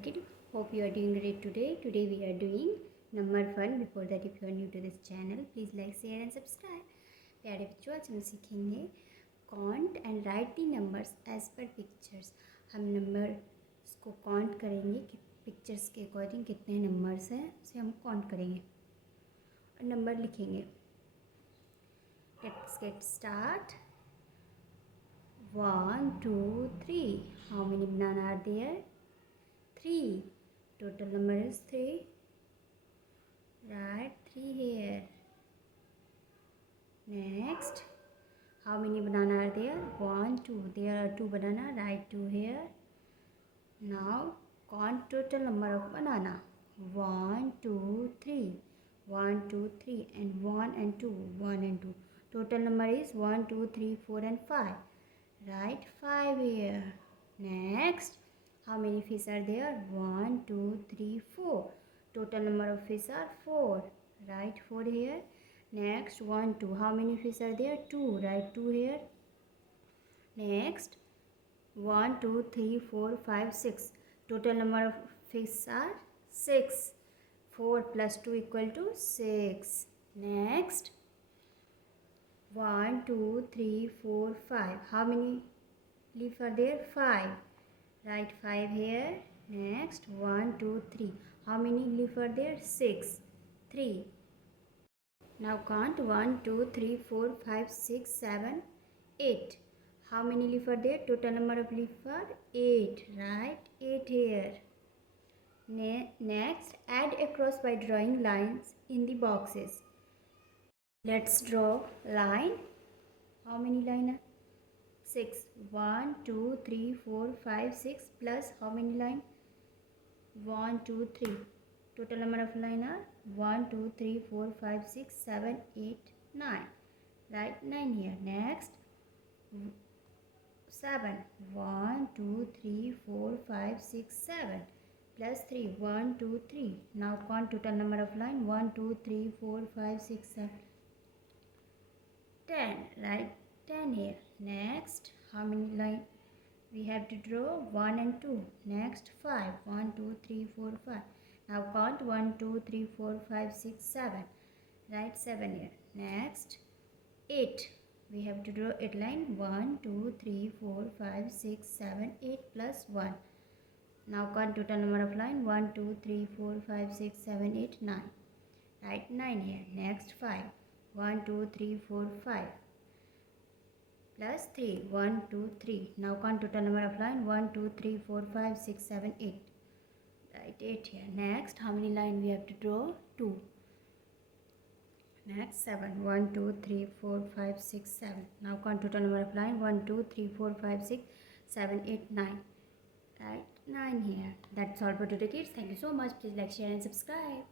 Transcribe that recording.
Kid, hope you are doing great today. Today we are doing number fun. Before that, if you are new to this channel, please like, share and subscribe. प्यारे बच्चों, आज हम सीखेंगे count and write the numbers as per pictures. हम numbers को count करेंगे कि pictures के अकॉर्डिंग कितने नंबर्स हैं उसे हम काउंट करेंगे और नंबर लिखेंगे. Let's get start. 1 2 3. How many banana are there? 3. Total number is 3. Write 3 here. Next, how many banana are there? 1 2. There are 2 banana. Write 2 here. Now count total number of banana. 1 2 3. 1 2 3 and 1 and 2. 1 and 2. Total number is 1 2 3 4 and 5. Write 5 here. Next, how many fish are there? 1 2 3 4. Total number of fish are 4. Write 4 here. Next, 1 2. How many fish are there? 2. Write 2 here. Next, 1 2 3 4 5 6. Total number of fish are 6. 4 plus 2 equal to 6. Next, 1 2 3 4 5. How many leaf are there? 5. Write 5 here. Next, 1 2 3. How many leaf are there? 6. 3. Now count 1 2 3 4 5 6 7 8. How many leaf are there? Total number of leaf are 8. Write 8 here. Next, add across by drawing lines in the boxes. Let's draw line. How many lines are? 6. 1 2 3 4 5 6 plus how many line? 1 2 3. Total number of line are 1 2 3 4 5 6 7 8 9. Write 9 here. Next, 7. 1 2 3 4 5 6 7 plus 3. 1 2 3. Now count total number of line. 1 2 3 4 5 6 7 10. Write 10 here. Next, how many line we have to draw? 1 and 2. Next, 5. 1 2 3 4 5. Now count 1 2 3 4 5 6 7. Write 7 here. Next, 8. We have to draw 8 line. 1 2 3 4 5 6 7 8 plus 1. Now count total number of line. 1 2 3 4 5 6 7 8 9. Write 9 here. Next, 5. 1 2 3 4 5 plus 3. 1 2 3. Now count total number of line. 1 2 3 4 5 6 7 8. Write 8 here. Next, how many line we have to draw? 2. Next, 7. 1 2 3 4 5 6 7. Now count total number of line. 1 2 3 4 5 6 7 8 9. Write 9 here. That's all for today, kids. Thank you so much. Please like, share and subscribe.